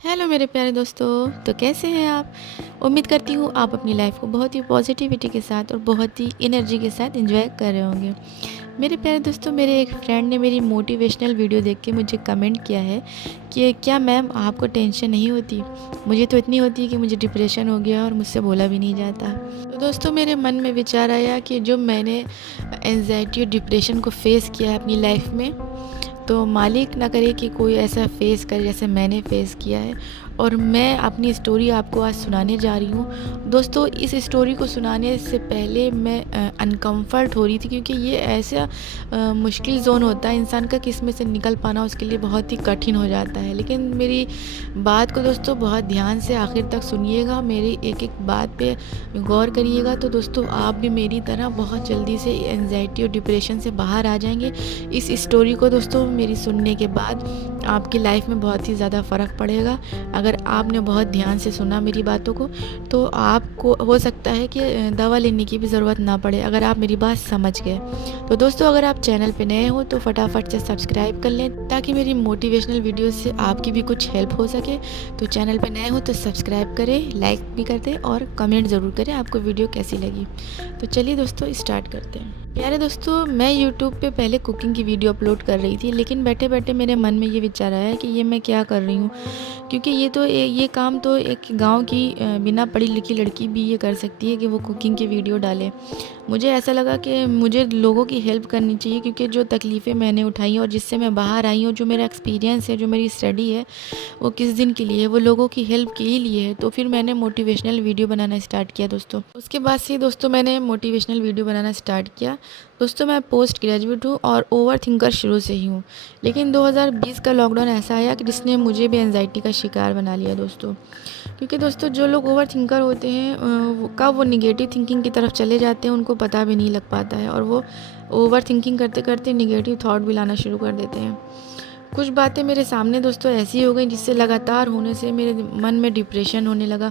Hello मेरे प्यारे दोस्तों, तो कैसे हैं आप। उम्मीद करती हूँ आप अपनी लाइफ को बहुत ही पॉजिटिविटी के साथ और बहुत ही एनर्जी के साथ एंजॉय कर रहे होंगे। मेरे प्यारे दोस्तों, मेरे एक फ्रेंड ने मेरी मोटिवेशनल वीडियो देख के मुझे कमेंट किया है कि क्या मैम आपको टेंशन नहीं होती। मुझे तो इतनी होती है कि मुझे डिप्रेशन हो गया और मुझसे बोला भी नहीं जाता। तो दोस्तों, मेरे मन में विचार आया कि जो मैंने एंजाइटी और डिप्रेशन को फेस किया है अपनी लाइफ में, तो मालिक ना करे कि कोई ऐसा फेस करे जैसे मैंने फेस किया है। और मैं अपनी स्टोरी आपको आज सुनाने जा रही हूँ। दोस्तों, इस स्टोरी को सुनाने से पहले मैं अनकम्फर्ट हो रही थी, क्योंकि ये ऐसा मुश्किल ज़ोन होता है इंसान का कि इसमें से निकल पाना उसके लिए बहुत ही कठिन हो जाता है। लेकिन मेरी बात को दोस्तों बहुत ध्यान से आखिर तक सुनिएगा, मेरी एक एक बात पे गौर करिएगा। तो दोस्तों, आप भी मेरी तरह बहुत जल्दी से एंजाइटी और डिप्रेशन से बाहर आ जाएंगे। इस स्टोरी को दोस्तों मेरी सुनने के बाद आपकी लाइफ में बहुत ही ज़्यादा फ़र्क पड़ेगा। अगर आपने बहुत ध्यान से सुना मेरी बातों को, तो आपको हो सकता है कि दवा लेने की भी ज़रूरत ना पड़े, अगर आप मेरी बात समझ गए। तो दोस्तों, अगर आप चैनल पे नए हो तो फटाफट से सब्सक्राइब कर लें, ताकि मेरी मोटिवेशनल वीडियो से आपकी भी कुछ हेल्प हो सके। तो चैनल पे नए हो तो सब्सक्राइब करें, लाइक भी कर दें और कमेंट ज़रूर करें आपको वीडियो कैसी लगी। तो चलिए दोस्तों, स्टार्ट करते हैं। प्यारे दोस्तों, मैं यूट्यूब पे पहले कुकिंग की वीडियो अपलोड कर रही थी, लेकिन बैठे बैठे मेरे मन में ये विचार आया कि ये मैं क्या कर रही हूँ, क्योंकि ये काम तो एक गांव की बिना पढ़ी लिखी लड़की भी ये कर सकती है कि वो कुकिंग की वीडियो डाले। मुझे ऐसा लगा कि मुझे लोगों की हेल्प करनी चाहिए, क्योंकि जो तकलीफ़ें मैंने उठाई और जिससे मैं बाहर आई हूँ, जो मेरा एक्सपीरियंस है, जो मेरी स्टडी है, वो किस दिन के लिए है, वो लोगों की हेल्प के ही लिए है। तो फिर मैंने मोटिवेशनल वीडियो बनाना स्टार्ट किया दोस्तों। उसके बाद से दोस्तों मैंने मोटिवेशनल वीडियो बनाना स्टार्ट किया। दोस्तों, मैं पोस्ट ग्रेजुएट हूँ और ओवर थिंकर शुरू से ही हूँ, लेकिन 2020 का लॉकडाउन ऐसा आया कि जिसने मुझे भी एंजाइटी का शिकार बना लिया दोस्तों। क्योंकि दोस्तों, जो लोग ओवर थिंकर होते हैं कब वो निगेटिव थिंकिंग की तरफ चले जाते हैं उनको पता भी नहीं लग पाता है, और वो ओवर थिंकिंग करते करते निगेटिव थॉट भी लाना शुरू कर देते हैं। कुछ बातें मेरे सामने दोस्तों ऐसी हो गई जिससे लगातार होने से मेरे मन में डिप्रेशन होने लगा।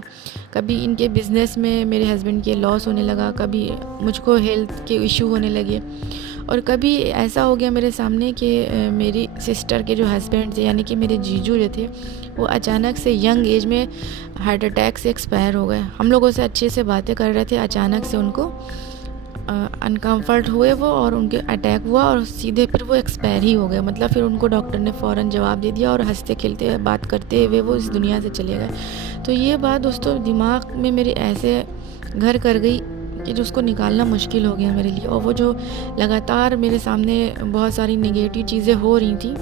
कभी इनके बिज़नेस में मेरे हस्बैंड के लॉस होने लगा, कभी मुझको हेल्थ के इशू होने लगे, और कभी ऐसा हो गया मेरे सामने कि मेरी सिस्टर के जो हस्बैंड थे, यानी कि मेरे जीजू जो थे, वो अचानक से यंग एज में हार्ट अटैक से एक्सपायर हो गए। हम लोगों से अच्छे से बातें कर रहे थे, अचानक से उनको अनकम्फर्ट हुए वो, और उनके अटैक हुआ और सीधे फिर वो एक्सपायर ही हो गए। मतलब फिर उनको डॉक्टर ने फ़ौरन जवाब दे दिया और हंसते खेलते बात करते हुए वो इस दुनिया से चले गए। तो ये बात दोस्तों दिमाग में मेरे ऐसे घर कर गई कि जो उसको निकालना मुश्किल हो गया मेरे लिए। और वो जो लगातार मेरे सामने बहुत सारी नेगेटिव चीज़ें हो रही थी,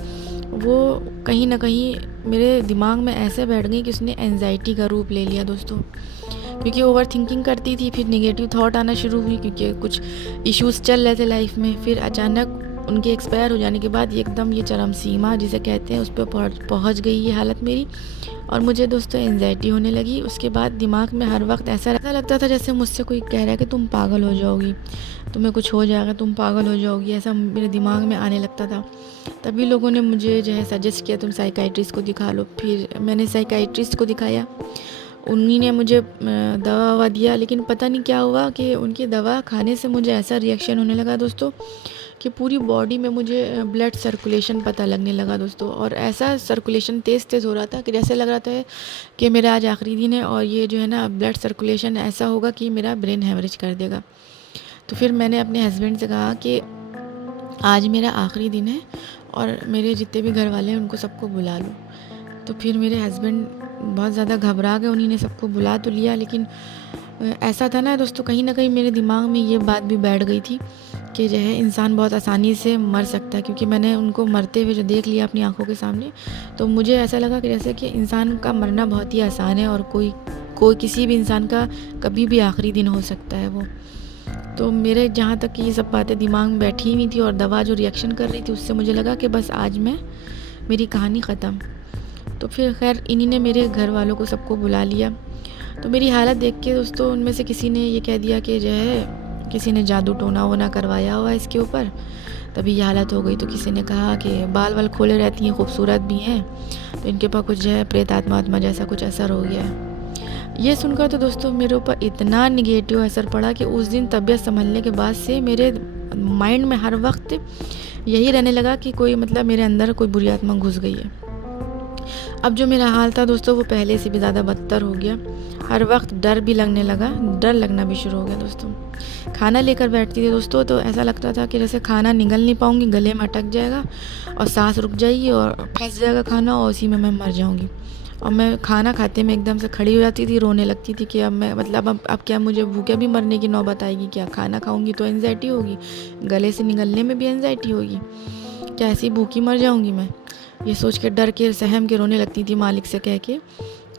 वो कहीं ना कहीं मेरे दिमाग में ऐसे बैठ गई कि उसने एंजाइटी का रूप ले लिया दोस्तों। क्योंकि ओवर थिंकिंग करती थी, फिर नेगेटिव थॉट आना शुरू हुई, क्योंकि कुछ इश्यूज़ चल रहे थे लाइफ में। फिर अचानक उनके एक्सपायर हो जाने के बाद एकदम ये चरम सीमा जिसे कहते हैं उस पर पहुँच गई ये हालत मेरी, और मुझे दोस्तों एंजाइटी होने लगी। उसके बाद दिमाग में हर वक्त ऐसा लगता था जैसे मुझसे कोई कह रहा है कि तुम पागल हो जाओगी, तुम्हें कुछ हो जाएगा, तुम पागल हो जाओगी, ऐसा मेरे दिमाग में आने लगता था। तभी लोगों ने मुझे जो है सजेस्ट किया तुम साइकाइट्रिस्ट को दिखा लो। फिर मैंने साइकाइट्रिस्ट को दिखाया, उन्हीं ने मुझे दवा ववा दिया, लेकिन पता नहीं क्या हुआ कि उनकी दवा खाने से मुझे ऐसा रिएक्शन होने लगा दोस्तों कि पूरी बॉडी में मुझे ब्लड सर्कुलेशन पता लगने लगा दोस्तों। और ऐसा सर्कुलेशन तेज़ तेज़ हो रहा था कि जैसे लग रहा था कि मेरा आज आखिरी दिन है, और ये जो है ना ब्लड सर्कुलेशन ऐसा होगा कि मेरा ब्रेन हेमरेज कर देगा। तो फिर मैंने अपने हस्बैंड से कहा कि आज मेरा आखिरी दिन है और मेरे जितने भी घर वाले हैं उनको सबको बुला लो। तो फिर मेरे हस्बैंड बहुत ज़्यादा घबरा गए, उन्हीं ने सबको बुला तो लिया, लेकिन ऐसा था ना दोस्तों, कहीं ना कहीं मेरे दिमाग में ये बात भी बैठ गई थी कि जो है इंसान बहुत आसानी से मर सकता है। क्योंकि मैंने उनको मरते हुए जो देख लिया अपनी आंखों के सामने, तो मुझे ऐसा लगा कि जैसे कि इंसान का मरना बहुत ही आसान है, और कोई किसी भी इंसान का कभी भी आखिरी दिन हो सकता है वो। तो मेरे जहाँ तक ये सब बातें दिमाग में बैठी हुई थी और दवा जो रिएक्शन कर रही थी, उससे मुझे लगा कि बस आज मेरी कहानी ख़त्म। तो फिर खैर इन्हीं ने मेरे घर वालों को सबको बुला लिया। तो मेरी हालत देख के दोस्तों उनमें से किसी ने ये कह दिया कि जो है किसी ने जादू टोना वोना करवाया हुआ है इसके ऊपर, तभी ये हालत हो गई। तो किसी ने कहा कि बाल वाल खोले रहती हैं, खूबसूरत भी हैं, तो इनके पास कुछ जो है प्रेत आत्मा जैसा कुछ असर हो गया है। ये सुनकर तो दोस्तों मेरे ऊपर इतना निगेटिव असर पड़ा कि उस दिन तबीयत संभलने के बाद से मेरे माइंड में हर वक्त यही रहने लगा कि कोई मतलब मेरे अंदर कोई बुरी आत्मा घुस गई है। अब जो मेरा हाल था दोस्तों वो पहले से भी ज़्यादा बदतर हो गया। हर वक्त डर भी लगने लगा, डर लगना भी शुरू हो गया दोस्तों। खाना लेकर बैठती थी दोस्तों तो ऐसा लगता था कि जैसे खाना निगल नहीं पाऊँगी, गले में अटक जाएगा और सांस रुक जाएगी और फंस जाएगा खाना और उसी में मैं मर जाऊँगी। और मैं खाना खाते में एकदम से खड़ी हो जाती थी, रोने लगती थी कि अब मैं मतलब अब क्या मुझे भूखे भी मरने की नौबत आएगी क्या? खाना खाऊंगी तो एंजाइटी होगी, गले से निगलने में भी एंजाइटी होगी, क्या ऐसी भूखी मर जाऊंगी मैं? ये सोच के डर के सहम के रोने लगती थी मालिक से कह के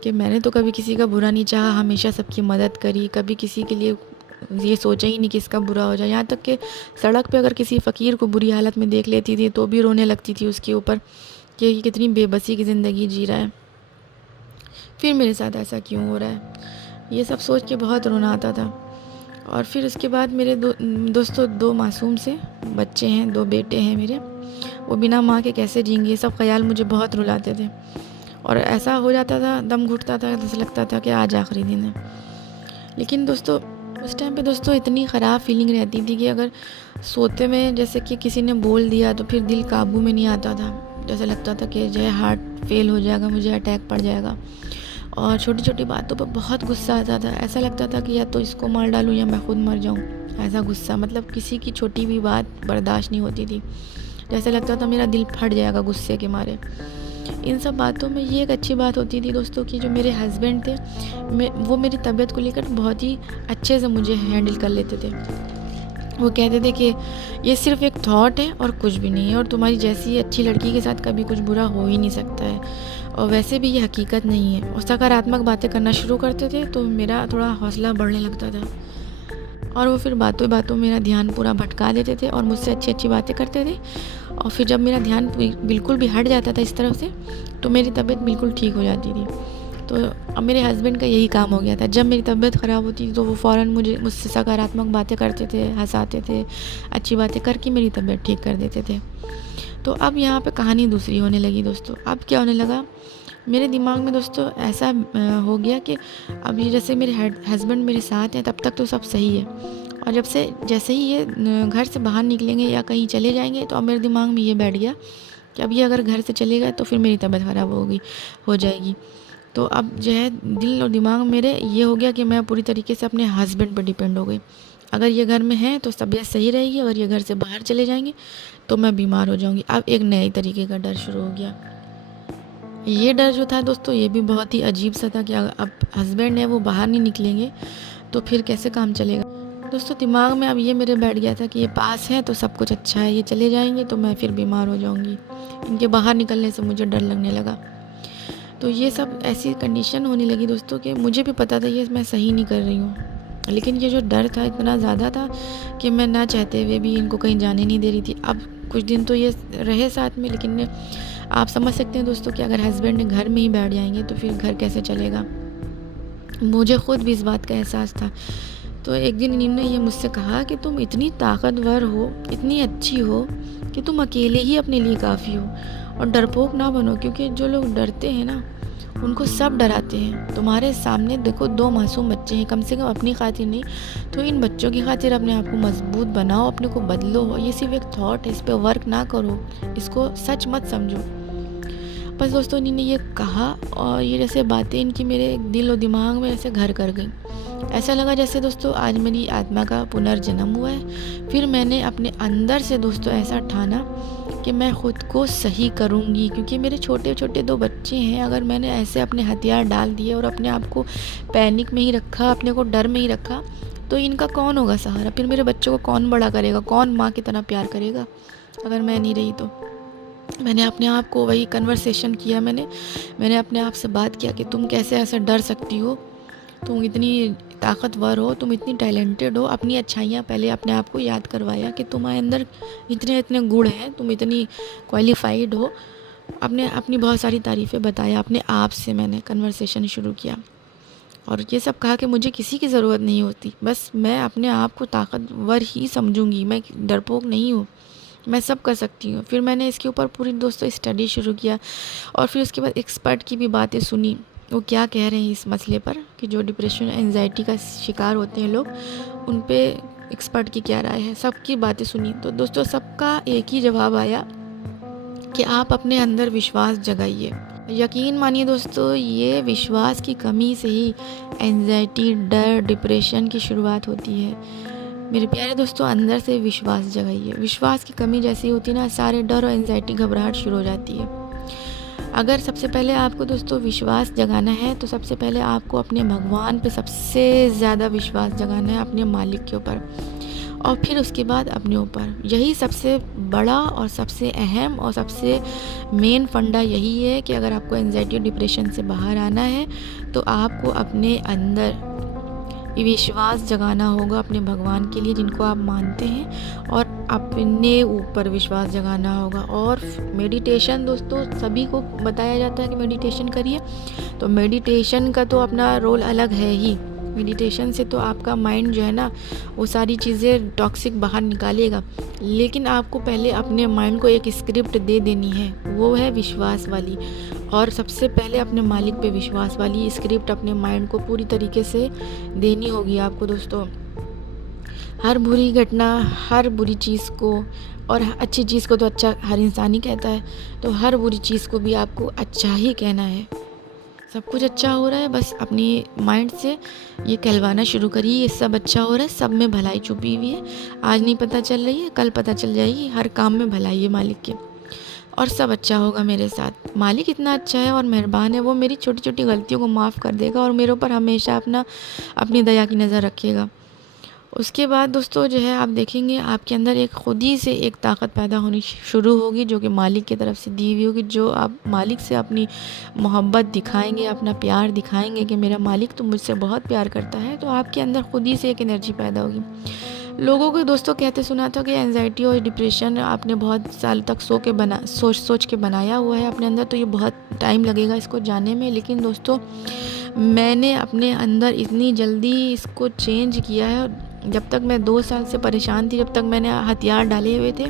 कि मैंने तो कभी किसी का बुरा नहीं चाहा, हमेशा सबकी मदद करी, कभी किसी के लिए ये सोचा ही नहीं कि इसका बुरा हो जाए। यहाँ तक कि सड़क पे अगर किसी फ़कीर को बुरी हालत में देख लेती थी तो भी रोने लगती थी उसके ऊपर कि ये कितनी बेबसी की ज़िंदगी जी रहा है, फिर मेरे साथ ऐसा क्यों हो रहा है? ये सब सोच के बहुत रोना आता था। और फिर उसके बाद मेरे दोस्तों 2 मासूम से बच्चे हैं, 2 बेटे हैं मेरे, वो बिना माँ के कैसे जीएंगे, ये सब ख्याल मुझे बहुत रुलाते थे। और ऐसा हो जाता था, दम घुटता था, ऐसा लगता था कि आज आखिरी दिन है। लेकिन दोस्तों उस टाइम पे दोस्तों इतनी ख़राब फीलिंग रहती थी कि अगर सोते में जैसे कि किसी ने बोल दिया तो फिर दिल काबू में नहीं आता था। जैसे लगता था कि जो है हार्ट फेल हो जाएगा, मुझे अटैक पड़ जाएगा। और छोटी छोटी बातों पर बहुत गुस्सा आता था, ऐसा लगता था कि या तो इसको मार डालूं या मैं खुद मर जाऊं। ऐसा गुस्सा, मतलब किसी की छोटी भी बात बर्दाश्त नहीं होती थी। जैसे लगता था मेरा दिल फट जाएगा गुस्से के मारे। इन सब बातों में ये एक अच्छी बात होती थी दोस्तों कि जो मेरे हस्बैंड थे वो मेरी तबीयत को लेकर बहुत ही अच्छे से मुझे हैंडल कर लेते थे। वो कहते थे कि ये सिर्फ एक थॉट है और कुछ भी नहीं है, और तुम्हारी जैसी अच्छी लड़की के साथ कभी कुछ बुरा हो ही नहीं सकता है, और वैसे भी ये हकीकत नहीं है। और सकारात्मक बातें करना शुरू करते थे तो मेरा थोड़ा हौसला बढ़ने लगता था, और वो फिर बातों बातों मेरा ध्यान पूरा भटका देते थे और मुझसे अच्छी अच्छी बातें करते थे। और फिर जब मेरा ध्यान बिल्कुल भी हट जाता था इस तरफ से तो मेरी तबीयत बिल्कुल ठीक हो जाती थी। तो अब मेरे हस्बैंड का यही काम हो गया था, जब मेरी तबीयत ख़राब होती थी तो वो फ़ौरन मुझसे सकारात्मक बातें करते थे, हंसाते थे, अच्छी बातें करके मेरी तबीयत ठीक कर देते थे। तो अब यहाँ पे कहानी दूसरी होने लगी दोस्तों। अब क्या होने लगा, मेरे दिमाग में दोस्तों ऐसा हो गया कि अब ये जैसे मेरे हस्बैंड मेरे साथ हैं तब तक तो सब सही है, और जैसे ही ये घर से बाहर निकलेंगे या कहीं चले जाएंगे तो अब मेरे दिमाग में ये बैठ गया कि अब ये अगर घर से चले गए तो फिर मेरी तबीयत ख़राब हो जाएगी। तो अब जो है दिल और दिमाग मेरे ये हो गया कि मैं पूरी तरीके से अपने हस्बैंड पर डिपेंड हो गई। अगर ये घर में है तो तबीयत सही रहेगी, अगर ये घर से बाहर चले जाएंगे तो मैं बीमार हो जाऊंगी। अब एक नए तरीके का डर शुरू हो गया। ये डर जो था दोस्तों ये भी बहुत ही अजीब सा था कि अब हस्बैंड है वो बाहर नहीं निकलेंगे तो फिर कैसे काम चलेगा। दोस्तों दिमाग में अब ये मेरे बैठ गया था कि ये पास है तो सब कुछ अच्छा है, ये चले जाएंगे तो मैं फिर बीमार हो जाऊंगी। इनके बाहर निकलने से मुझे डर लगने लगा। तो ये सब ऐसी कंडीशन होने लगी दोस्तों कि मुझे भी पता था ये मैं सही नहीं कर रही हूँ, लेकिन ये जो डर था इतना ज़्यादा था कि मैं ना चाहते हुए भी इनको कहीं जाने नहीं दे रही थी। अब कुछ दिन तो ये रहे साथ में, लेकिन आप समझ सकते हैं दोस्तों कि अगर हस्बैंड घर में ही बैठ जाएंगे तो फिर घर कैसे चलेगा। मुझे ख़ुद भी इस बात का एहसास था। तो एक दिन इन्होंने ये मुझसे कहा कि तुम इतनी ताकतवर हो, इतनी अच्छी हो कि तुम अकेले ही अपने लिए काफ़ी हो, और डरपोक ना बनो, क्योंकि जो लोग डरते हैं ना उनको सब डराते हैं। तुम्हारे सामने देखो 2 मासूम बच्चे हैं, कम से कम अपनी खातिर नहीं तो इन बच्चों की खातिर अपने आप को मजबूत बनाओ, अपने को बदलो। ये सिर्फ एक थॉट है, इस पर वर्क ना करो, इसको सच मत समझो। बस दोस्तों इन्होंने ये कहा और ये जैसे बातें इनकी मेरे दिल और दिमाग में ऐसे घर कर गई। ऐसा लगा जैसे दोस्तों आज मेरी आत्मा का पुनर्जन्म हुआ है। फिर मैंने अपने अंदर से दोस्तों ऐसा ठाना कि मैं ख़ुद को सही करूँगी, क्योंकि मेरे छोटे छोटे 2 बच्चे हैं। अगर मैंने ऐसे अपने हथियार डाल दिए और अपने आप को पैनिक में ही रखा, अपने को डर में ही रखा, तो इनका कौन होगा सहारा? फिर मेरे बच्चों को कौन बड़ा करेगा, कौन माँ की तरह प्यार करेगा अगर मैं नहीं रही तो? मैंने अपने आप को वही कन्वर्सेशन किया, मैंने अपने आप से बात किया कि तुम कैसे ऐसे डर सकती हो, तुम इतनी ताकतवर हो, तुम इतनी टैलेंटेड हो। अपनी अच्छाइयाँ पहले अपने आप को याद करवाया कि तुम्हारे अंदर इतने इतने गुण हैं, तुम इतनी क्वालिफाइड हो। अपनी बहुत सारी तारीफ़ें बताया अपने आप से, मैंने कन्वर्सेशन शुरू किया और ये सब कहा कि मुझे किसी की ज़रूरत नहीं होती, बस मैं अपने आप को ताकतवर ही समझूंगी, मैं डरपोक नहीं हूँ, मैं सब कर सकती हूँ। फिर मैंने इसके ऊपर पूरी दोस्तों स्टडी शुरू किया और फिर उसके बाद एक्सपर्ट की भी बातें सुनी, वो क्या कह रहे हैं इस मसले पर कि जो डिप्रेशन एंजाइटी का शिकार होते हैं लोग, उन पे एक्सपर्ट की क्या राय है। सबकी बातें सुनी तो दोस्तों सबका एक ही जवाब आया कि आप अपने अंदर विश्वास जगाइए। यकीन मानिए दोस्तों, ये विश्वास की कमी से ही एंजाइटी, डर, डिप्रेशन की शुरुआत होती है। मेरे प्यारे दोस्तों, अंदर से विश्वास जगाइए। विश्वास की कमी जैसी होती है ना, सारे डर और एंजाइटी, घबराहट शुरू हो जाती है। अगर सबसे पहले आपको दोस्तों विश्वास जगाना है तो सबसे पहले आपको अपने भगवान पे सबसे ज़्यादा विश्वास जगाना है, अपने मालिक के ऊपर, और फिर उसके बाद अपने ऊपर। यही सबसे बड़ा और सबसे अहम और सबसे मेन फंडा यही है कि अगर आपको एंजाइटी और डिप्रेशन से बाहर आना है तो आपको अपने अंदर विश्वास जगाना होगा अपने भगवान के लिए जिनको आप मानते हैं, और अपने ऊपर विश्वास जगाना होगा। और मेडिटेशन दोस्तों, सभी को बताया जाता है कि मेडिटेशन करिए, तो मेडिटेशन का तो अपना रोल अलग है ही। मेडिटेशन से तो आपका माइंड जो है ना, वो सारी चीज़ें टॉक्सिक बाहर निकालेगा, लेकिन आपको पहले अपने माइंड को एक स्क्रिप्ट दे देनी है, वो है विश्वास वाली। और सबसे पहले अपने मालिक पे विश्वास वाली स्क्रिप्ट अपने माइंड को पूरी तरीके से देनी होगी आपको दोस्तों। हर बुरी घटना, हर बुरी चीज़ को, और अच्छी चीज़ को तो अच्छा हर इंसान ही कहता है, तो हर बुरी चीज़ को भी आपको अच्छा ही कहना है। सब कुछ अच्छा हो रहा है, बस अपनी माइंड से ये कहलवाना शुरू करिए, ये सब अच्छा हो रहा है, सब में भलाई छुपी हुई है। आज नहीं पता चल रही है, कल पता चल जाएगी। हर काम में भलाई है मालिक के, और सब अच्छा होगा मेरे साथ। मालिक इतना अच्छा है और मेहरबान है, वो मेरी छोटी छोटी गलतियों को माफ़ कर देगा और मेरे ऊपर हमेशा अपनी दया की नज़र रखेगा। उसके बाद दोस्तों जो है, आप देखेंगे आपके अंदर एक खुद ही से एक ताकत पैदा होनी शुरू होगी, जो कि मालिक की तरफ से दी हुई होगी। जो आप मालिक से अपनी मोहब्बत दिखाएंगे, अपना प्यार दिखाएंगे कि मेरा मालिक तो मुझसे बहुत प्यार करता है, तो आपके अंदर खुद ही से एक एनर्जी पैदा होगी। लोगों को दोस्तों कहते सुना था कि एंजाइटी और डिप्रेशन आपने बहुत साल तक सोच के बनाया हुआ है अपने अंदर, तो ये बहुत टाइम लगेगा इसको जानने में। लेकिन दोस्तों, मैंने अपने अंदर इतनी जल्दी इसको चेंज किया है। जब तक मैं 2 साल से परेशान थी, जब तक मैंने हथियार डाले हुए थे,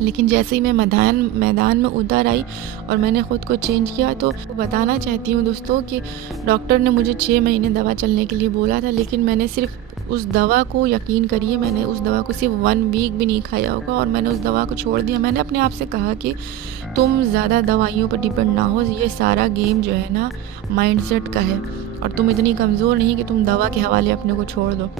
लेकिन जैसे ही मैं मैदान में उतर आई और मैंने ख़ुद को चेंज किया, तो बताना चाहती हूँ दोस्तों कि डॉक्टर ने मुझे 6 महीने दवा चलने के लिए बोला था, लेकिन मैंने सिर्फ उस दवा को, यकीन करिए, मैंने उस दवा को सिर्फ 1 वीक भी नहीं खाया होगा और मैंने उस दवा को छोड़ दिया। मैंने अपने आप से कहा कि तुम ज़्यादा दवाइयों पर डिपेंड ना हो, ये सारा गेम जो है ना माइंडसेट का है, और तुम इतनी कमज़ोर नहीं कि तुम दवा के हवाले अपने को छोड़ दो।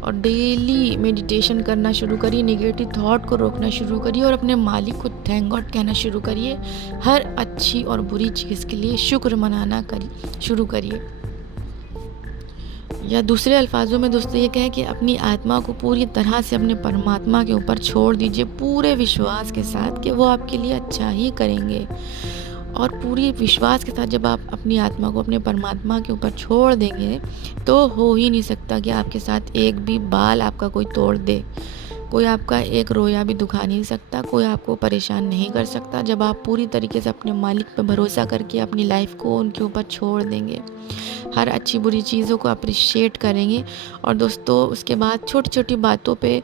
और डेली मेडिटेशन करना शुरू करिए, नेगेटिव थॉट को रोकना शुरू करिए और अपने मालिक को थैंक गॉड कहना शुरू करिए। हर अच्छी और बुरी चीज़ के लिए शुक्र मनाना शुरू करिए। या दूसरे अल्फाजों में दोस्तों ये कहें कि अपनी आत्मा को पूरी तरह से अपने परमात्मा के ऊपर छोड़ दीजिए, पूरे विश्वास के साथ कि वो आपके लिए अच्छा ही करेंगे। और पूरी विश्वास के साथ जब आप अपनी आत्मा को अपने परमात्मा के ऊपर छोड़ देंगे, तो हो ही नहीं सकता कि आपके साथ एक भी बाल आपका कोई तोड़ दे, कोई आपका एक रोया भी दुखा नहीं सकता, कोई आपको परेशान नहीं कर सकता, जब आप पूरी तरीके से अपने मालिक पर भरोसा करके अपनी लाइफ को उनके ऊपर छोड़ देंगे। हर अच्छी बुरी चीज़ों को अप्रिशिएट करेंगे, और दोस्तों उसके बाद छोटी छोटी बातों पे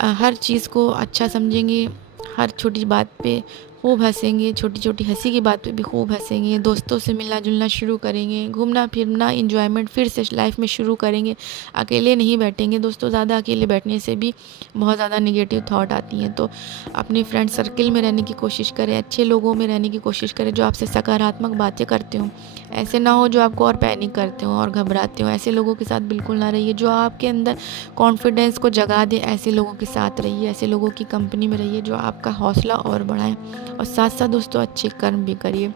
हर चीज़ को अच्छा समझेंगे, हर छोटी बात पे खूब हंसेंगे, छोटी छोटी हंसी की बात पे भी खूब हंसेंगे, दोस्तों से मिलना जुलना शुरू करेंगे, घूमना फिरना इंजॉयमेंट फिर से लाइफ में शुरू करेंगे। अकेले नहीं बैठेंगे दोस्तों, ज़्यादा अकेले बैठने से भी बहुत ज़्यादा नेगेटिव थॉट आती हैं। तो अपने फ्रेंड सर्कल में रहने की कोशिश करें, अच्छे लोगों में रहने की कोशिश करें जो आपसे सकारात्मक बातें करते हों। ऐसे ना हो जो आपको और पैनिक करते हो और घबराते हो, ऐसे लोगों के साथ बिल्कुल ना रहिए। जो आपके अंदर कॉन्फिडेंस को जगा दे, ऐसे लोगों के साथ रहिए, ऐसे लोगों की कंपनी में रहिए जो आपका हौसला और बढ़ाएं। और साथ साथ दोस्तों अच्छे कर्म भी करिए,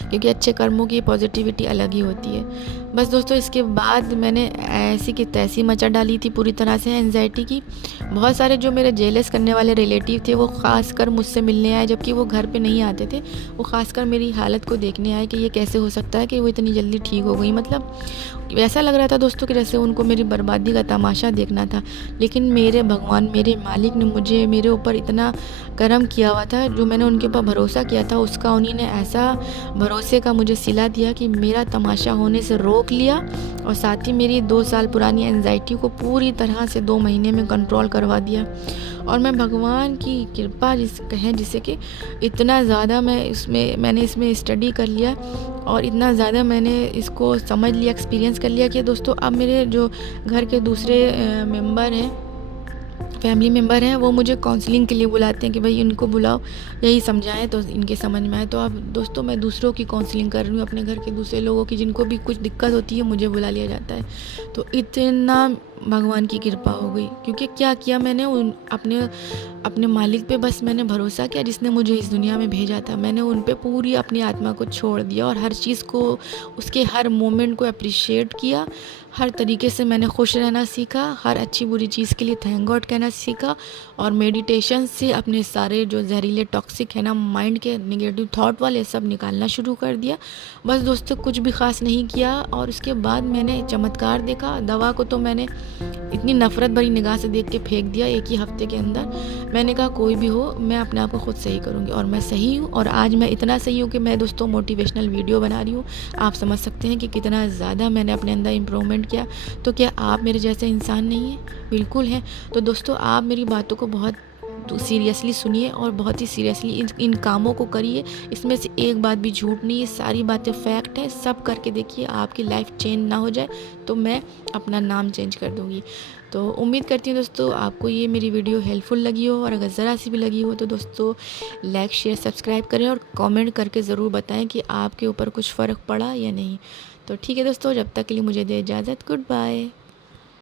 क्योंकि अच्छे कर्मों की पॉजिटिविटी अलग ही होती है। बस दोस्तों, इसके बाद मैंने ऐसी की तैसी मचा डाली थी पूरी तरह से एंजाइटी की। बहुत सारे जो मेरे जेलस करने वाले रिलेटिव थे, वो ख़ास कर मुझसे मिलने आए, जबकि वो घर पे नहीं आते थे। वो ख़ास कर मेरी हालत को देखने आए कि ये कैसे हो सकता है कि वो इतनी जल्दी ठीक हो गई। मतलब ऐसा लग रहा था दोस्तों कि जैसे उनको मेरी बर्बादी का तमाशा देखना था। लेकिन मेरे भगवान, मेरे मालिक ने मेरे ऊपर इतना करम किया हुआ था, जो मैंने उनके ऊपर भरोसा किया था, उसका उन्हीं ने ऐसा भरोसे का मुझे सिला दिया कि मेरा तमाशा होने से रोक लिया, और साथ ही मेरी 2 साल पुरानी एंजाइटी को पूरी तरह से 2 महीने में कंट्रोल करवा दिया। और मैं भगवान की कृपा जिसे कि इतना ज़्यादा मैंने इसमें स्टडी कर लिया, और इतना ज़्यादा मैंने इसको समझ लिया, एक्सपीरियंस कर लिया कि दोस्तों अब मेरे जो घर के दूसरे मेंबर हैं, फैमिली मेम्बर हैं वो मुझे काउंसलिंग के लिए बुलाते हैं कि भाई इनको बुलाओ, यही समझाएं तो इनके समझ में आए। तो अब दोस्तों मैं दूसरों की काउंसलिंग कर रही हूँ, अपने घर के दूसरे लोगों की, जिनको भी कुछ दिक्कत होती है मुझे बुला लिया जाता है। तो इतना भगवान की कृपा हो गई, क्योंकि क्या किया मैंने अपने अपने मालिक पे बस मैंने भरोसा किया जिसने मुझे इस दुनिया में भेजा था। मैंने उन पे पूरी अपनी आत्मा को छोड़ दिया और हर चीज़ को, उसके हर मोमेंट को अप्रिशिएट किया। हर तरीके से मैंने खुश रहना सीखा, हर अच्छी बुरी चीज़ के लिए थैंक गॉड कहना सीखा, और मेडिटेशन से अपने सारे जो जहरीले टॉक्सिक है ना माइंड के नेगेटिव थॉट वाले सब निकालना शुरू कर दिया। बस दोस्तों कुछ भी ख़ास नहीं किया, और उसके बाद मैंने चमत्कार देखा। दवा को तो मैंने इतनी नफ़रत भरी निगाह से देख के फेंक दिया एक ही हफ्ते के अंदर। मैंने कहा कोई भी हो, मैं अपने आप को खुद सही करूँगी, और मैं सही हूँ। और आज मैं इतना सही हूँ कि मैं दोस्तों मोटिवेशनल वीडियो बना रही हूँ। आप समझ सकते हैं कि कितना ज़्यादा मैंने अपने अंदर इम्प्रूवमेंट किया। तो क्या आप मेरे जैसे इंसान नहीं हैं? बिल्कुल हैं। तो दोस्तों आप मेरी बातों को बहुत सीरियसली सुनिए और बहुत ही सीरियसली इन कामों को करिए। इसमें से एक बात भी झूठ नहीं है, सारी बातें फैक्ट है। सब करके देखिए, आपकी लाइफ चेंज ना हो जाए तो मैं अपना नाम चेंज कर दूँगी। तो उम्मीद करती हूँ दोस्तों आपको ये मेरी वीडियो हेल्पफुल लगी हो, और अगर ज़रा सी भी लगी हो तो दोस्तों लाइक शेयर सब्सक्राइब करें और कमेंट करके ज़रूर बताएं कि आपके ऊपर कुछ फ़र्क पड़ा या नहीं। तो ठीक है दोस्तों, जब तक के लिए मुझे दे इजाज़त। Good bye.